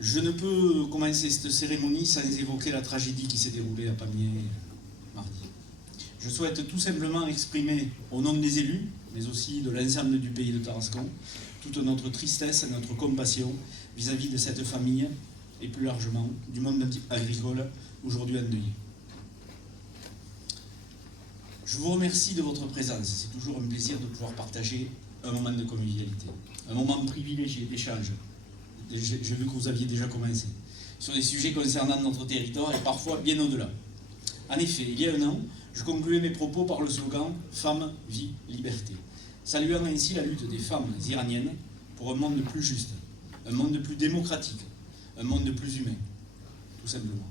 Je ne peux commencer cette cérémonie sans évoquer la tragédie qui s'est déroulée à Pamiers mardi. Je souhaite tout simplement exprimer, au nom des élus, mais aussi de l'ensemble du pays de Tarascon, toute notre tristesse et notre compassion vis-à-vis de cette famille et plus largement du monde agricole aujourd'hui endeuillé. Je vous remercie de votre présence. C'est toujours un plaisir de pouvoir partager un moment de convivialité, un moment privilégié d'échange. J'ai vu que vous aviez déjà commencé, sur des sujets concernant notre territoire et parfois bien au-delà. En effet, il y a un an, je concluais mes propos par le slogan « Femmes, vie, liberté », saluant ainsi la lutte des femmes iraniennes pour un monde plus juste, un monde plus démocratique, un monde plus humain, tout simplement.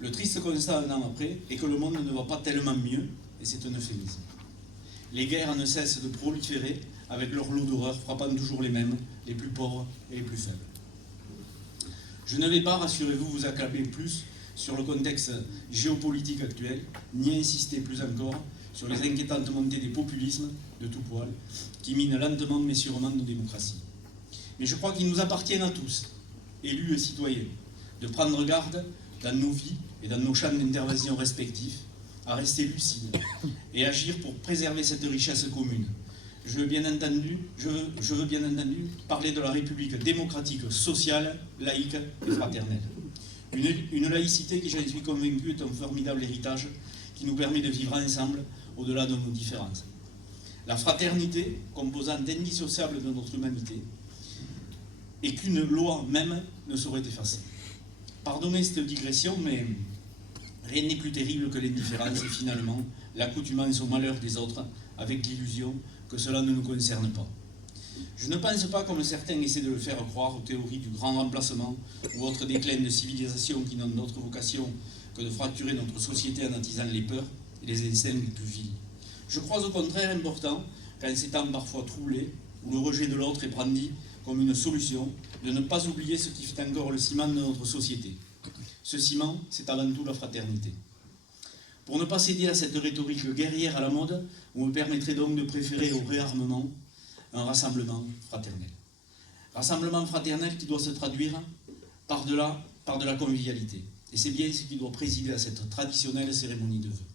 Le triste constat un an après est que le monde ne va pas tellement mieux, et c'est un euphémisme. Les guerres ne cessent de proliférer avec leur lot d'horreurs frappant toujours les mêmes, les plus pauvres et les plus faibles. Je ne vais pas, rassurez-vous, vous accabler plus sur le contexte géopolitique actuel, ni insister plus encore sur les inquiétantes montées des populismes de tout poil qui minent lentement mais sûrement nos démocraties. Mais je crois qu'il nous appartient à tous, élus et citoyens, de prendre garde dans nos vies et dans nos champs d'intervention respectifs, à rester lucides et agir pour préserver cette richesse commune. Je veux bien entendu parler de la République démocratique, sociale, laïque et fraternelle. Une laïcité qui, j'en suis convaincu, est un formidable héritage qui nous permet de vivre ensemble au-delà de nos différences. La fraternité, composante indissociable de notre humanité, et qu'une loi même ne saurait effacer. Pardonnez cette digression, mais rien n'est plus terrible que l'indifférence et finalement l'accoutumance au malheur des autres avec l'illusion que cela ne nous concerne pas. Je ne pense pas, comme certains essaient de le faire croire, aux théories du grand remplacement ou autres déclins de civilisation qui n'ont d'autre vocation que de fracturer notre société en attisant les peurs et les instincts les plus vils. Je crois au contraire important, qu'en ces temps parfois troublés, où le rejet de l'autre est brandi comme une solution, de ne pas oublier ce qui fait encore le ciment de notre société. Ce ciment, c'est avant tout la fraternité. Pour ne pas céder à cette rhétorique guerrière à la mode, vous me permettrez donc de préférer au réarmement un rassemblement fraternel. Rassemblement fraternel qui doit se traduire par de la convivialité. Et c'est bien ce qui doit présider à cette traditionnelle cérémonie de vœux.